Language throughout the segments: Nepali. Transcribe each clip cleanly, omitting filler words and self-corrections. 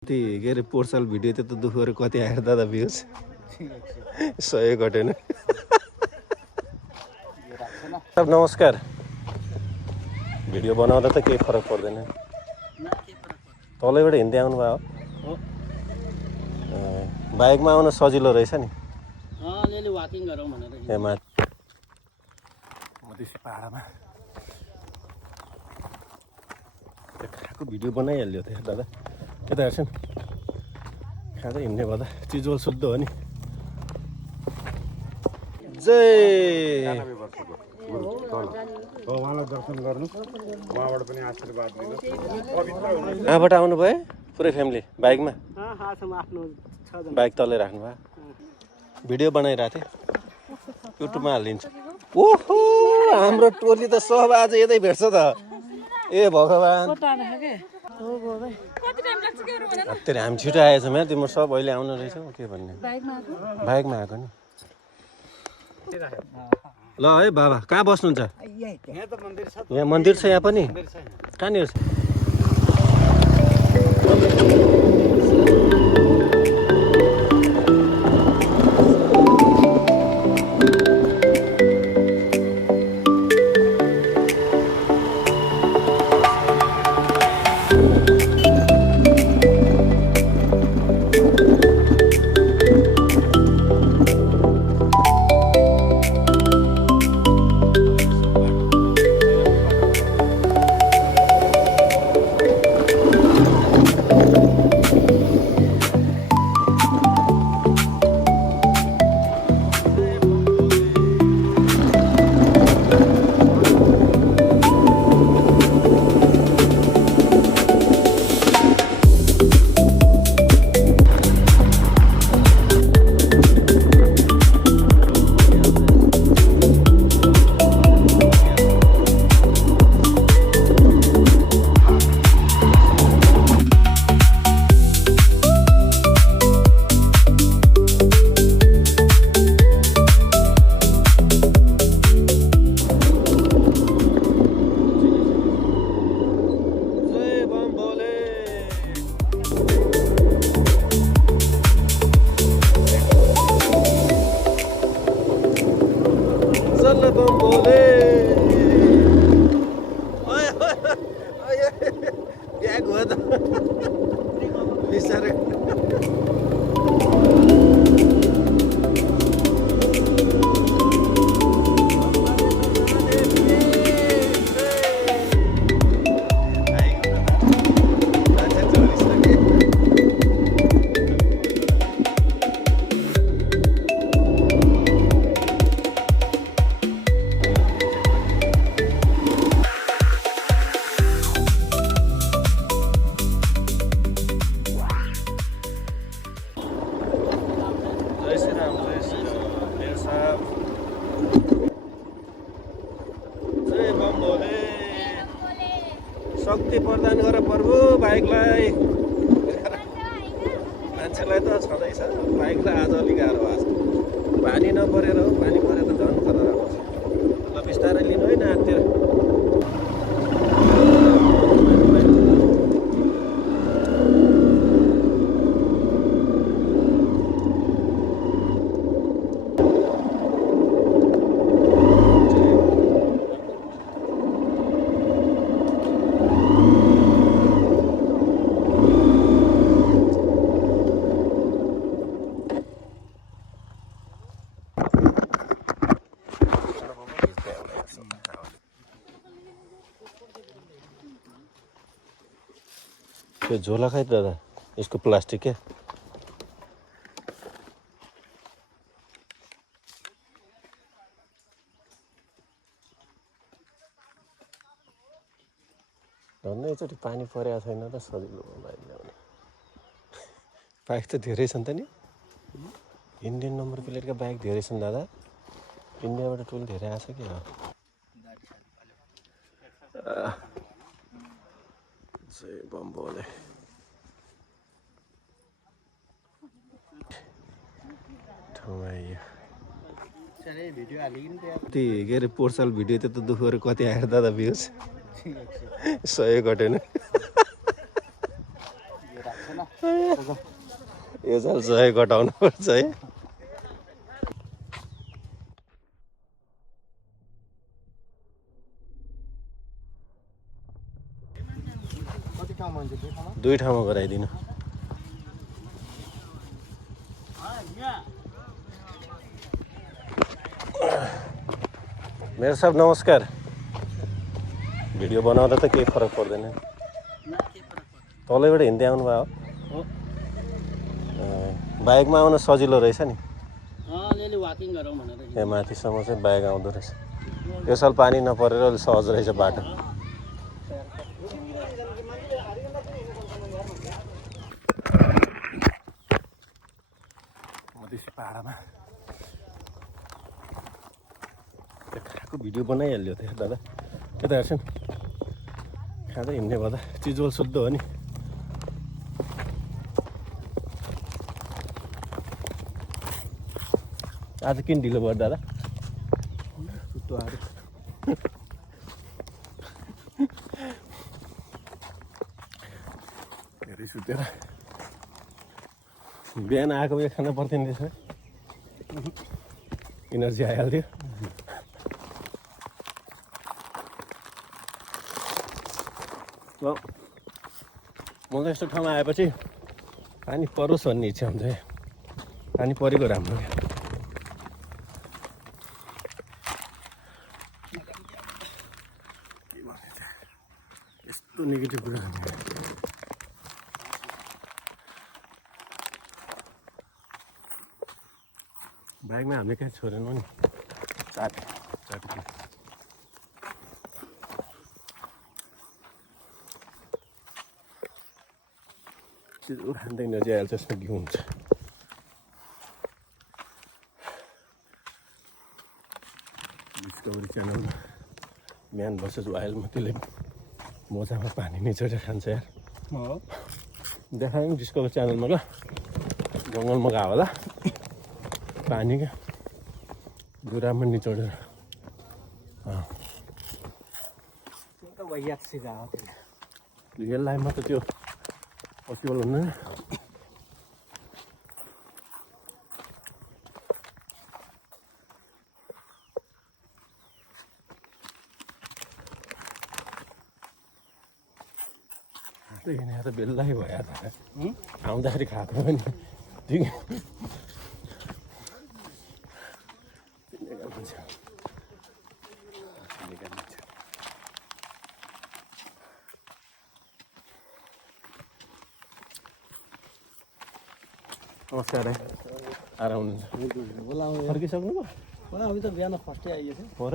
के अरे पोहोर साल भिडियो त्यत्रो दुःख गरेर कति आएर दादा भ्युज 100 घटेन। नमस्कार। भिडियो बनाउँदा त केही फरक पर्दैन। तलैबाट हिँड्दै आउनु भयो हो? बाइकमा आउन सजिलो रहेछ नि। अलिअलि वाकिङ गरौँ भनेर मधेसी पाहाडमा खाएको भिडियो बनाइहाल्यो त्यो दादा। यता हेर्छ नि खाँदै हिँड्ने भए त चिजोल शुद्ध हो नि। जय उहाँलाई दर्शन गर्नु, उहाँबाट पनि आशीर्वाद लिनु। कहाँबाट आउनुभयो? पुरै फ्यामिली बाइकमा? आफ्नो बाइक तलै राख्नु भयो। भिडियो बनाइरहेको थिएँ, युट्युबमा हालिदिन्छ। ओहो, हाम्रो टोली त सब आज यतै भेट्छ त। ए भगवान्, तेरो हामी छिटो आएछ म्या। तिम्रो सब अहिले आउनु रहेछौ के भन्ने? बाइकमा आएको नि। ल है बाबा, कहाँ बस्नुहुन्छ? यहाँ मन्दिर छ। यहाँ पनि कहाँनिर छ? शक्ति प्रदान गर प्रभु बाइकलाई। मान्छेलाई त छँदैछ, बाइकलाई आज अलिक गाह्रो भएको छ। पानी नपरेर हो, पानी परेर त झन् खतरा आउँछ। ल बिस्तारै लिनु है नातिर। त्यो झोला खाइ दादा, यसको प्लास्टिक क्या। झन् एकचोटि पानी परेको छैन र सजिलो बाइक ल्याउने। बाइक त धेरै छन् त नि। इन्डियन नम्बर प्लेटका बाइक धेरै छन् दादा। इन्डियाबाट टोल धेरै आएको छ कि हो? बम्बोले के अरे पोहोर साल भिडियो त्यत्रो दुःख गरेर कति आएर दादा भ्युज 100 घटेन। यो साल सही कटाउनु पर्छ है। दुई ठाउँमा गराइदिनु। मेरो साहब नमस्कार। भिडियो बनाउँदा त केही फरक पर्दैन। तलैबाट हिँड्दै आउनु भयो हो बाइकमा आउन सजिलो रहेछ नि। अलिअलि वाकिङ गरौँ भनेर यहाँ माथिसम्म चाहिँ बाइक आउँदो रहेछ। यो साल पानी नपरेर अलिक सहज रहेछ बाटो। मधेसी पाहाडमा खाएको भिडियो बनाइहाल्यो त दादा। यता हेर्छन् खाँदै हिँड्ने भए त चिजवल शुद्ध हो नि। आज किन ढिलो भयो दादा? सुत्तो आएर धेरै सुतेर बिहान आएको बेला खाना पर्थेन रहेछ। इनर्जी आइहाल्थ्यो। म त यस्तो ठाउँमा आएपछि पानी परोस् भन्ने इच्छा हुन्छ। पानी परेको राम्रो। यस्तो नेगेटिभ कुरा बाइकमा हामीले कहीँ छोडेनौँ नि। चाटे चिजहरू खाँदै इनर्जी आइहाल्छ। यसमा घिउ हुन्छ। डिस्कभरी च्यानलमा म्यान भर्सेस वाइल्डमा त्यसले मोजामा पानी निचोरेर खान्छ यार। देखायौँ डिस्कभरी च्यानलमा ल। जङ्गलमा गयो होला पानी क्या गुरामा निचोडेर। रियल लाइफमा त त्यो पोसिबल हुँदैन। यहाँ त बेल्लै भयो त आउँदाखेरि खाएको पनि ठिक। नमस्कार है। आएर हुनुहुन्छ? फर्किसक्नु भयो? अभी त बिहान फर्स्टै आइएछ। हो र?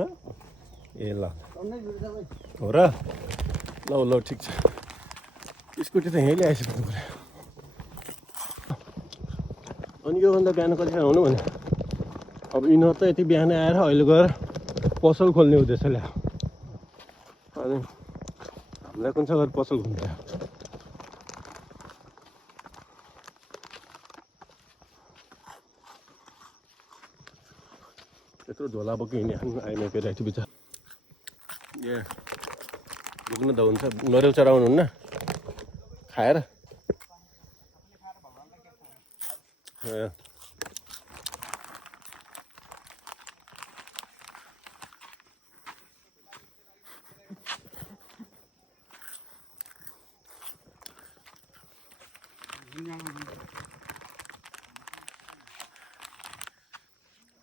ए ल हो र? ल ल ठिक छ। स्कुटी त यहीँ ल्याइसक्नु पऱ्यो। अनि योभन्दा बिहान कतिखेर हुनु भने अब यिनीहरू त यति बिहानै आएर अहिले गएर पसल खोल्ने उद्देश्य ल्यायो। अनि हामीलाई कुन चाहिँ गएर पसल खोल्नु ल्यायो? यत्रो झोला बोकी हिँड्ने आइने केटाकेटी बिचरा। ए बोक्नु त हुन्छ। नरिवल चढाउनु हुन्न खाएर?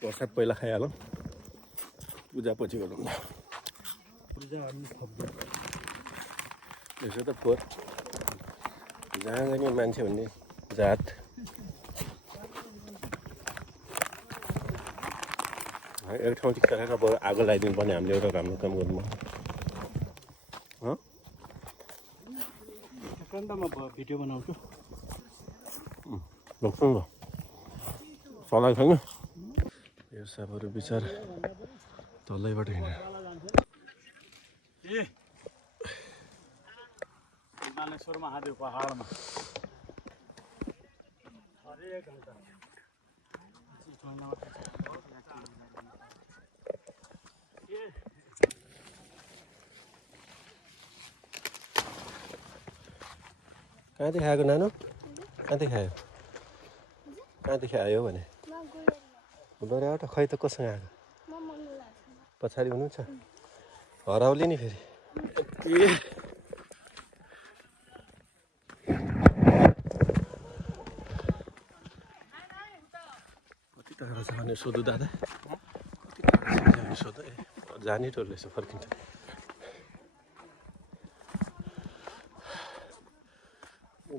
प्रसाद पहिला खाइहालौँ। पूजा पछि गरौँ न। यसो त फोहोर जहाँ गयो मान्छे भन्ने जात। एउटा ठाउँ टिक्का राखेर बरु आगो लगाइदिनु पर्ने हामीले एउटा राम्रो काम गर्नु। भिडियो बनाउँछु। रोक्छु नि त सलाई छैन। यो सबहरू बिचरा तलैबाट हिँडेर मानेश्वर महादेव पहाडमा हरेक घन्टा कहाँदेखि आएको नानु? कहाँदेखि आयो कहाँदेखि आयो भने गुलरियाबाट खै त कोसँग आएको पछाडि हुनुहुन्छ हराउली नि फेरि कति टाढा छ भने सोधु दादा कति टाढा छ भने सोध जाने टोल रहेछ फर्किन्छ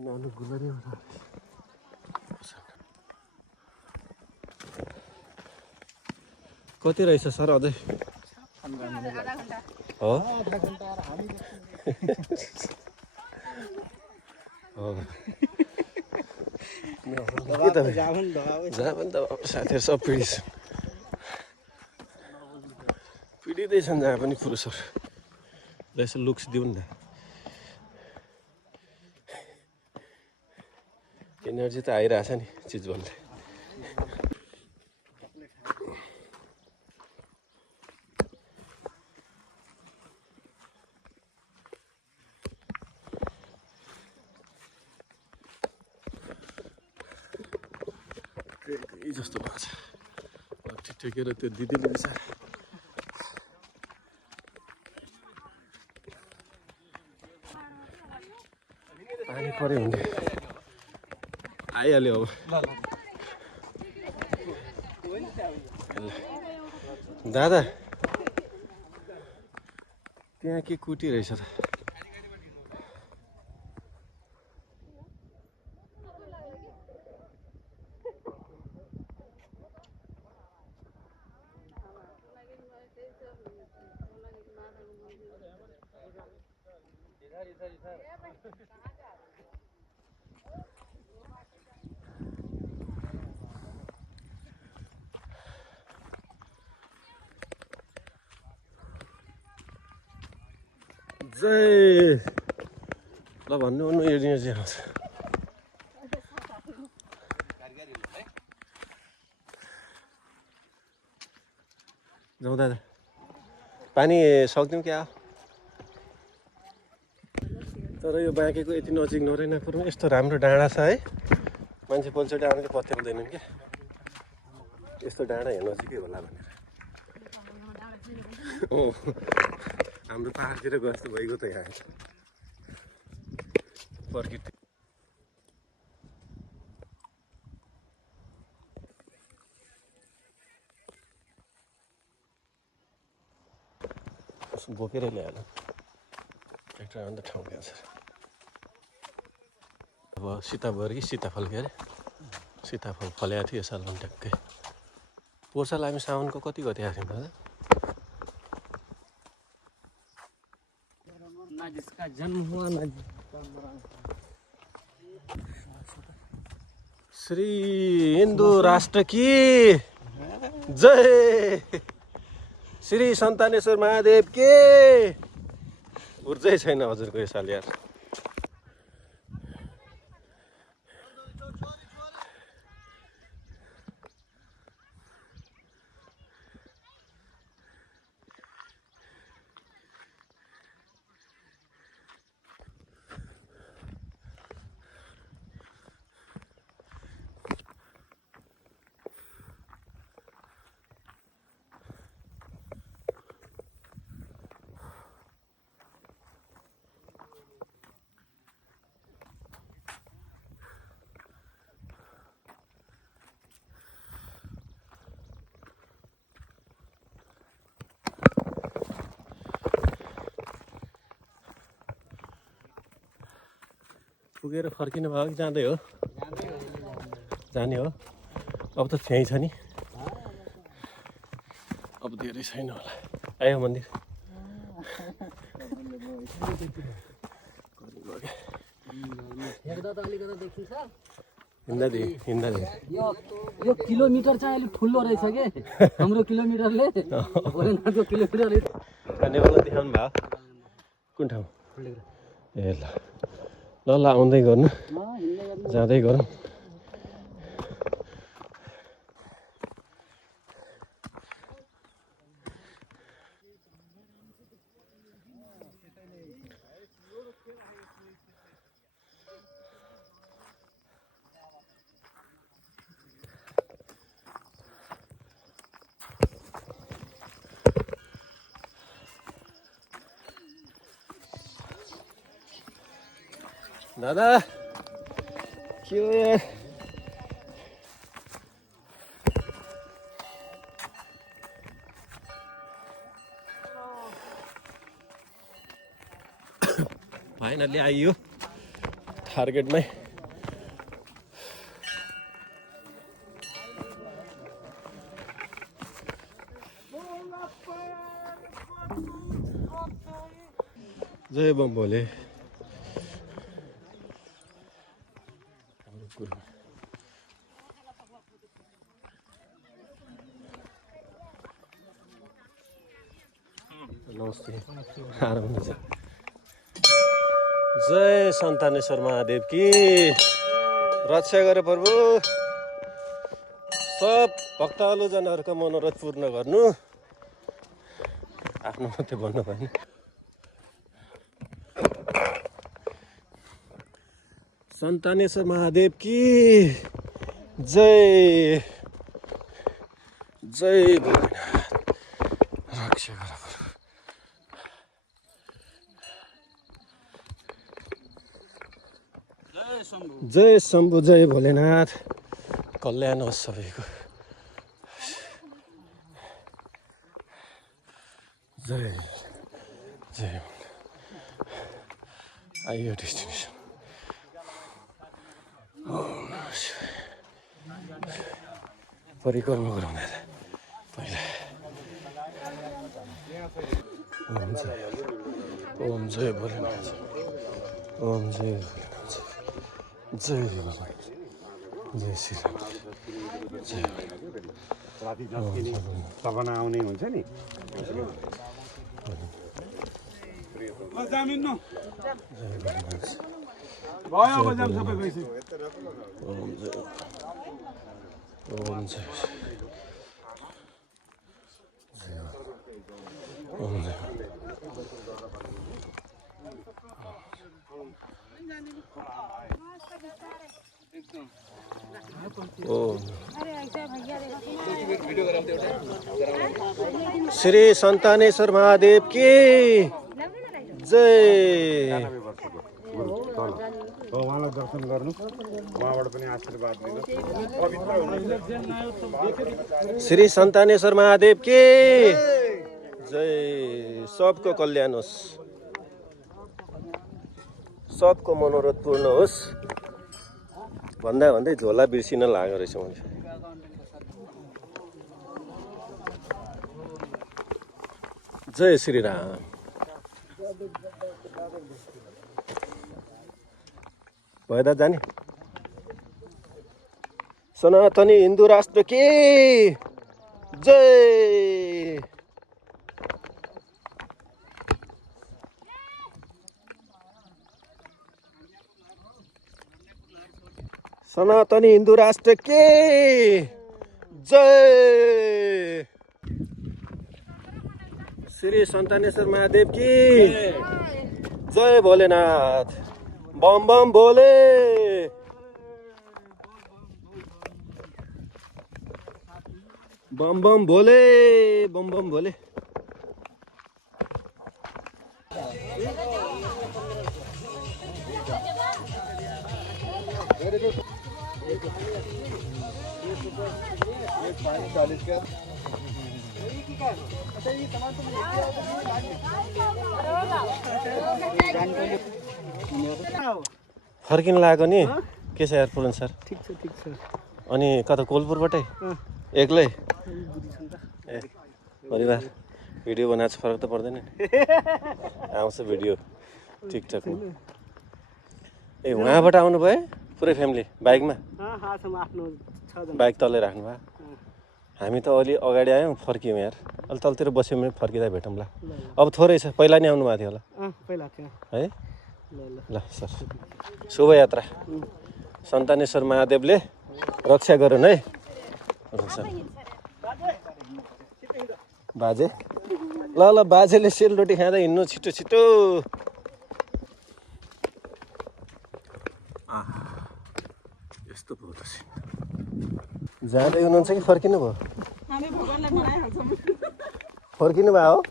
नानु गुलरिया कति रहेछ सर अझै हो जहाँ पनि त साथीहरू सब पिडिँदैछन् जहाँ पनि पुरुषहरू यसो लुक्स दिउँ नि त एनर्जी त आइरहेछ नि चिज भन्दै जस्तो भएको छ टेकेर त्यो दिदीले बिचार पानी पऱ्यो भने आइहाल्यो अब दादा त्यहाँ के कुटी रहेछ त जय ल भन्नु भन्नु एनर्जी आउँछ जाउँ दादा पानी सक्दिउँ क्या तर यो बाँकेको यति नजिक नरेनापुरमा यस्तो राम्रो डाँडा छ है मान्छे पोलचोटि आउनु पत्याउँदैनन् क्या यस्तो डाँडा यहाँ नजिकै होला भनेर ओ हाम्रो पाहाडतिर गस्तो भइगयो त यहाँ प्रकृति बोकेर ल्याएर ट्र्याक्टर अन्त ठाउँ क्या छ अब सीताफल कि सीताफल के अरे सीताफल फल्याएको थियो साल ट्याक्कै पोहोर साल हामी साउनको कति आएको थियौँ दादा ना जिसका जन्म हुआ ना श्री हिन्दू राष्ट्र की जय श्री सन्तानेश्वर महादेव के ऊर्जै छैन हजुरको यो साल यार पुगेर फर्किनु भयो कि जाँदै हो जाने हो अब त त्यहीँ छ नि अब धेरै छैन होला आयो मन्दिर हिँड्दा यो किलोमिटर चाहिँ अलिक ठुलो रहेछ के हाम्रो किलोमिटरले किलोमिटरले नेपाललाई देखाउनु भयो कुन ठाउँ ए ल ल ल आउँदै गर्नु जाँदै गरौँ दादा के हो यार फाइनली आइयो टार्गेटमै जय बम भोले नमस्ते आराम हुनुहुन्छ जय सन्तानेश्वर महादेव की रक्षा गरे प्रभु सब भक्तजनहरूका मनोरथ पूर्ण गर्नु आफ्नो मात्रै भन्नु भएन सन्तानेश्वर महादेव की जय जय भोलेनाथ रक्षा गर जय शम्भु जय भोलेनाथ कल्याण होस् सबैको जय जय आइयो डेस्टिनेसन परिक्रमा गरौँ पहिला ओम जय भोलेनाथ ओम जय भोलेनाथ जय भोलेनाथ जय श्री राम जय राति सपना आउने हुन्छ नि ओम जय ओम जय श्री सन्तानेश्वर महादेव की जय उहाँलाई दर्शन गर्नु उहाँबाट पनि आशीर्वाद लिनु पवित्र हुनुहुन्छ श्री सन्तानेश्वर महादेव की जय सबको कल्याण होस् सबको मनोरथ पूर्ण होस् भन्दा भन्दै झोला बिर्सिन लागेको रहेछ मैले जय श्री राम भएदा जाने सनातनी हिन्दू राष्ट्र की जय सनातनी हिन्दू राष्ट्र की जय श्री सन्तानेश्वर महादेव की जय भोलेनाथ बम बम भोले बम बम भोले बम बम भोले फर्किन लागेको नि के छ यार पुरन सर ठिक छ अनि कता कोलपुरबाटै एक्लै ए परिवार भिडियो बनाएको छ फरक त पर्दैन नि आउँछ भिडियो टिकटकमा ए उहाँबाट आउनु भयो पुरै फ्यामिली बाइकमा बाइक तलै राख्नु भयो हामी त अलि अगाडि आयौँ फर्क्यौँ यार अलि तलतिर बस्यौँ भने फर्किँदा भेटौँला अब थोरै छ पहिला नै आउनु भएको थियो होला है ल सर शुभ यात्रा सन्तानेश्वर महादेवले रक्षा गरून् है बाजे ल ल बाजेले सेलरोटी खाँदा हिँड्नु छिटो छिटो यस्तो भयो त जाँदै हुनुहुन्छ कि फर्किनु भयो फर्किनु भयो हो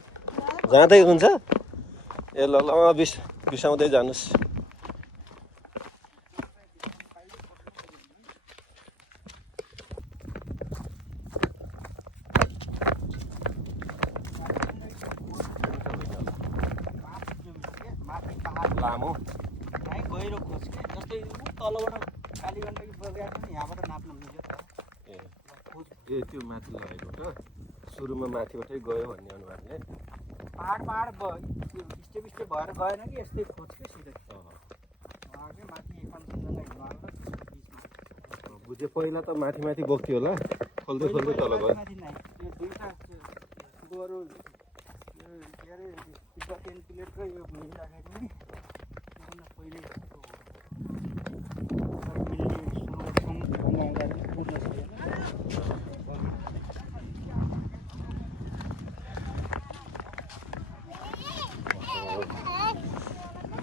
जाँदै हुन्छ ए ल ल बिसाउँदै जानुहोस् लामो गहिरो खोज के जस्तै तलबाट कालीगण्डकी बगेर पनि यहाँबाट नाप्न मिल्यो त ए त्यो माथि लगेको त सुरुमा माथिबाटै गयो भन्ने अनुहारले पहाड स्टेप भएर गएन कि यस्तै खोज के सिधै पहाडकै माथि कञ्चनजङ्घा हिमाल र बिचमा बुझे पहिला त माथि माथि बोक्थ्यो होला खोल्दै खोल्दै तल गयो माथि नै यो दुईटा गोरु के अरे तिब्बतियन प्लेटको यो मिलिराखेको नि त्योभन्दा पहिले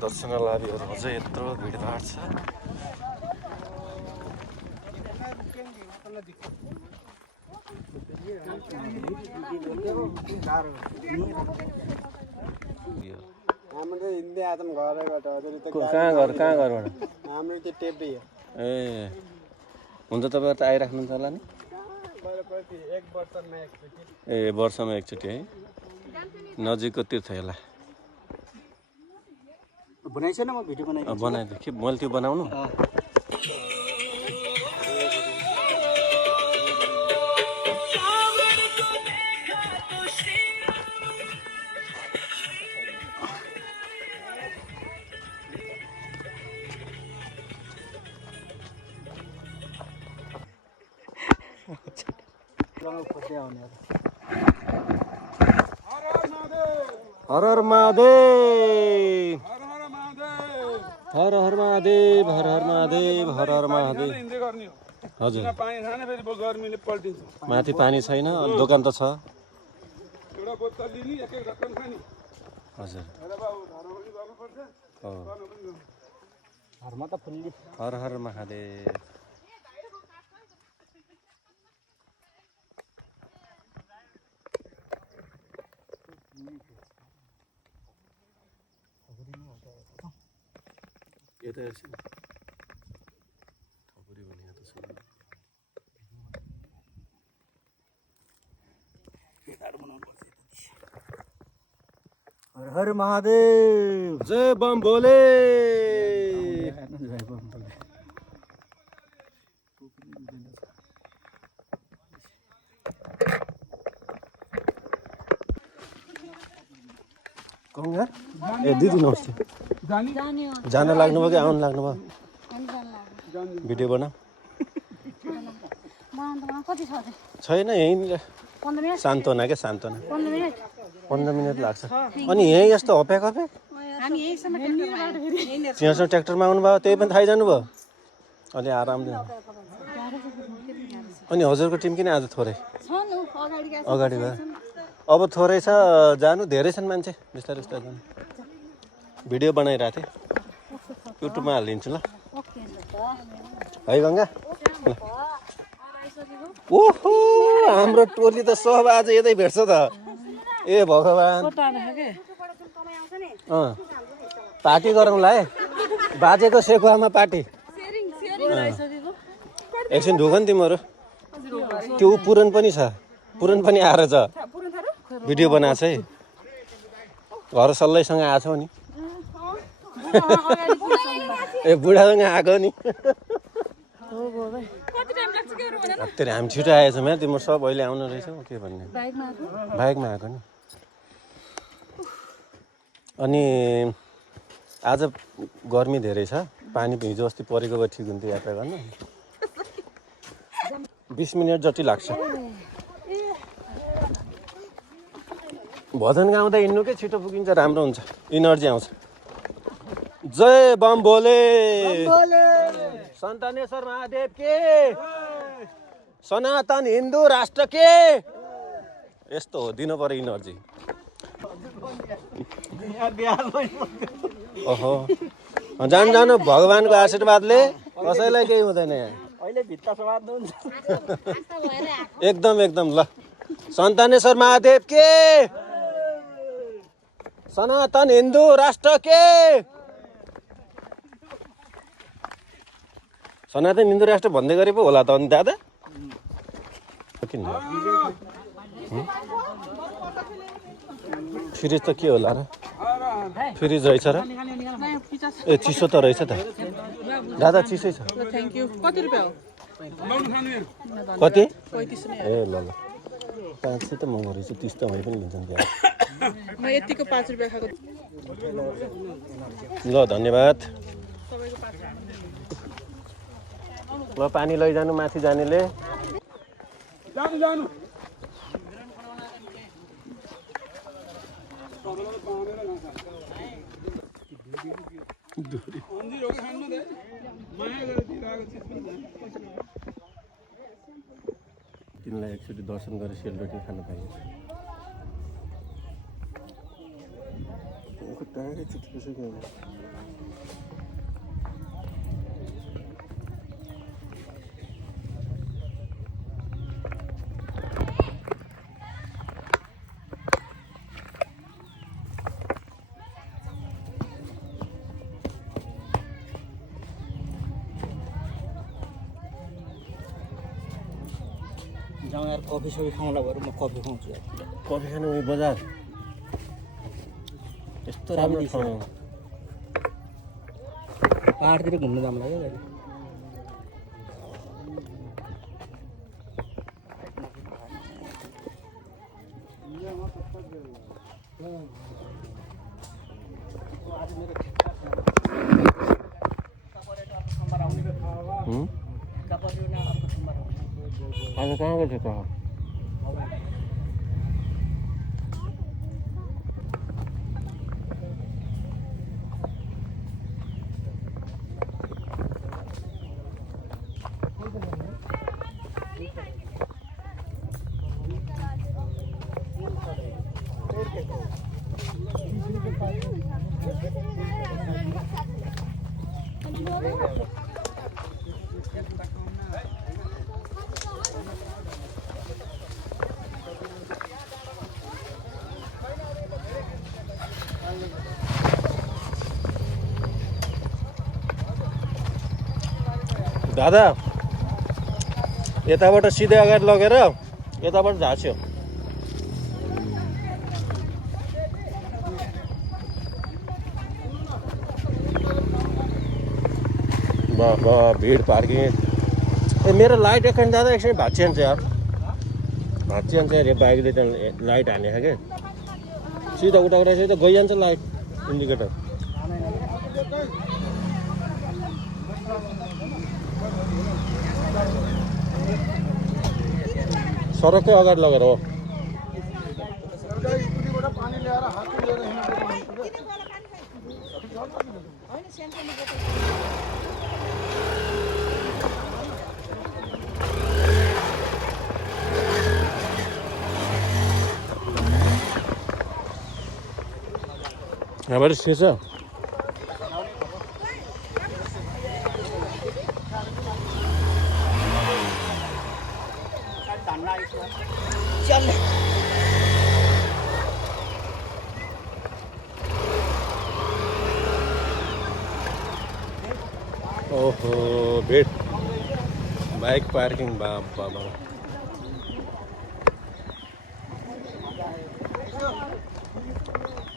दर्शनालाभीहरू अझै यत्रो भिडभाड छ हाम्रो हिँड्दै आएको घरबाट कहाँ घरबाट हाम्रो त्यो टेपै हो ए हुन्छ तपाईँहरू त आइराख्नुहुन्छ होला नि एक वर्षमा एकचोटि ए वर्षमा एकचोटि है नजिकको तीर्थ होला बनाइछ न म भिडियो बनाइदियो के मैले त्यो बनाउनु हर हर महादेव हर हर महादेव हर हर महादेव हर हर महादेव हजुर माथि पानी छैन दोकान त छ हजुर हर हर महादेव यता हेर्छु थपुरी भने यहाँ त सुन हर हर महादेव जय बम भोले कौन ए दिदी नमस्ते जान लाग्नुभयो कि आउनु लाग्नुभयो भिडियो बना छैन यहीँ सान्त्वना क्या सान्त्वना 15 मिनट लाग्छ अनि यहीँ यस्तो हप्याक हप्याक त्यहाँसम्म ट्र्याक्टरमा आउनुभयो त्यही पनि थाहै जानुभयो अलि आरामले अनि हजुरको टिम किन आज थोरै अगाडि भयो अब थोरै छ जानु धेरै छन् मान्छे बिस्तारै बिस्तारै जानु भिडियो बनाइरहेको थिएँ युट्युबमा हालिदिन्छु ल है गङ्गा ओहो हाम्रो टोली त सब आज यतै भेट्छ त ए भगवान् पार्टी गरौँला है बाजेको सेकुवामा पार्टी एकछिन ढुक नि तिमीहरू त्यो पुरन पनि छ पुरन पनि आएर छ भिडियो बनाएको छ है घर सल्लैसँग आएको नि ए बुढासँग आएको नि तेरो हामी छिटो आएछौँ यहाँ तिम्रो सब अहिले आउनु रहेछौ के भन्ने बाइकमा आएको नि अनि आज गर्मी धेरै छ पानी हिजो अस्ति परेको भए ठिक हुन्थ्यो यात्रा गर्न 20 मिनट जति लाग्छ भजन गाउँदा हिँड्नुकै छिटो पुगिन्छ राम्रो हुन्छ इनर्जी आउँछ जय बम भोले सन्तानेश्वर महादेव के सनातन हिन्दू राष्ट्र के यस्तो हो दिनु पर्यो इनर्जी ओहो जानु जानु भगवानको आशीर्वादले कसैलाई केही हुँदैन यहाँ एकदम एकदम ल सन्तानेश्वर महादेव के सनातन हिन्दू राष्ट्र के सनातन हिन्दू राष्ट्र भन्दै गरे पो होला त अनि दादा किन सिरिज त के होला र फ्रिज रहेछ र ए चिसो त रहेछ त दादा चिसै छ थ्याङ्क यू कति रुपियाँ हो कति 35 नै ए ल ल 500 त महँगो रहेछ 30 त भए पनि लिन्छन् त्यहाँ म यतिको 5 रुपियाँ खाएको ल धन्यवाद तपाईँको 5 ल पानी लैजानु माथि जानेले जानु जानु तिमीलाई एकचोटि दर्शन गरेर सेलरोटी खान पाइन्छ टाढै चुटिसक्यो जाउँ यार कफी सफी खाउँला भएर म कफी खुवाउँछु यार कफी खानु उयो बजार यस्तो राम्रो ठाउँ पाहाडतिर घुम्न जाऊँ लाग्यो अहिले आज कहाँ गएको थियो त दादा यताबाट सिधै अगाडि लगेर यताबाट झाँच्यो भिड पार्किङ ए मेरो लाइट एकछिन दादा एकछिन भाँचिहाल्छ यार भाँचिहाल्छ यार यो बाइकले त लाइट हानेछ क्या सिधा उता गरेर त गइहाल्छ लाइट इन्डिकेटर सडककै अगाडि लगेर हो यहाँबाट सिर्छ ओहो भेट बाइक पार्किङ बाबा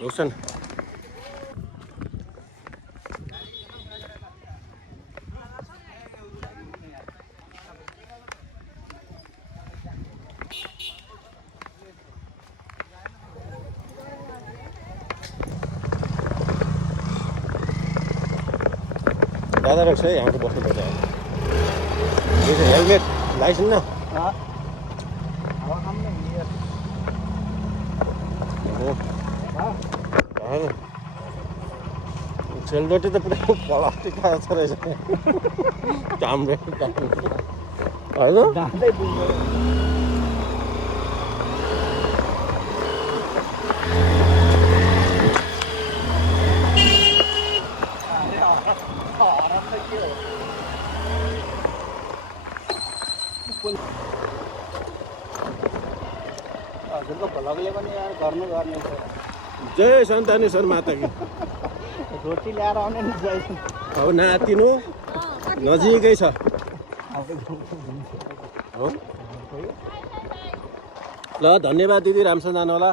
रोशन दादा रहेछ है यहाँको बस्नुपर्छ हेलमेट लाइसेन्स न सेलरोटी त पुरै प्लास्टिक खाएको छ रहेछ राम्रो होइन जय सन्तानेश्वर माता की रोटी ल्याएर आउने नि जय अब नातिनु नजिकै छ हो ल धन्यवाद दिदी राम्रोसँग जानु होला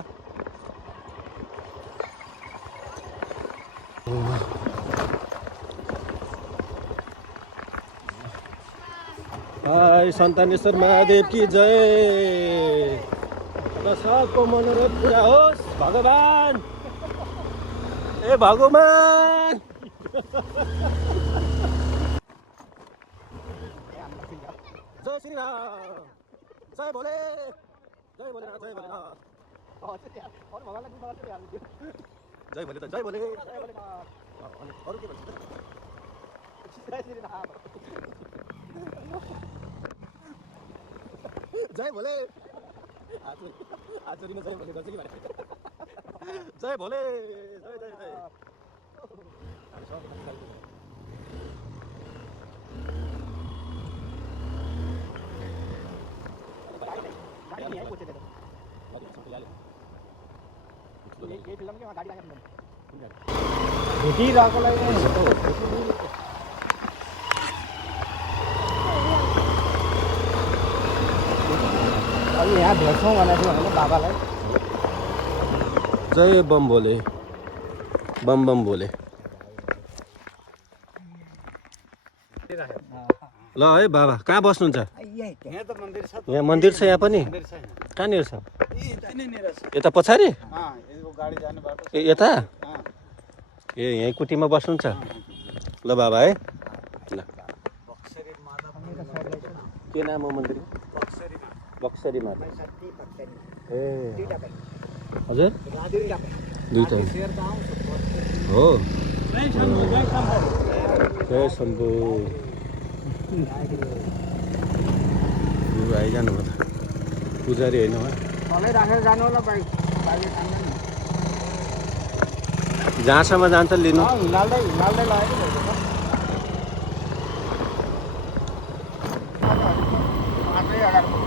हाय सन्तानेश्वर महादेव की जय। र सबको मनोरथ पुरा होस् भगवान। ए भगवान जय श्री राम जय भोले जय भोलेनाथ जय भोलेनाथ जय भोले जय भोले अनि अरू के भन्छ जय भोले आचुरीमा जय भोले गर्छ कि भने जय भोले जय जय जय भेटिरहेकोलाई अलि यहाँ भेट्छौँ भनेको भने बाबालाई जय बम भोले बम बम भोले। ल है बाबा कहाँ बस्नुहुन्छ? यहाँ त मन्दिर छ यहाँ मन्दिर छ यहाँ पनि मन्दिर छ यहाँ कहाँनिर छ? यहाँनिर छ यता पछाडि यसको गाडी जाने बाटो ए यता अँ। ए यहीँ कुटीमा बस्नुहुन्छ ल बाबा है ल बक्सरी माता के नाम हो मन्दिर? बक्सरी माता ए हजुर दुईटा हो जय शम्भु गुरु आइजानु भयो त पुजारी होइन उहाँ सबै राखेर जानु होला बाइक बाइक काममा जहाँसम्म जान्छ लिनु हिँडाल्दै हिँडाल्दै लगेको मात्रै अगाडि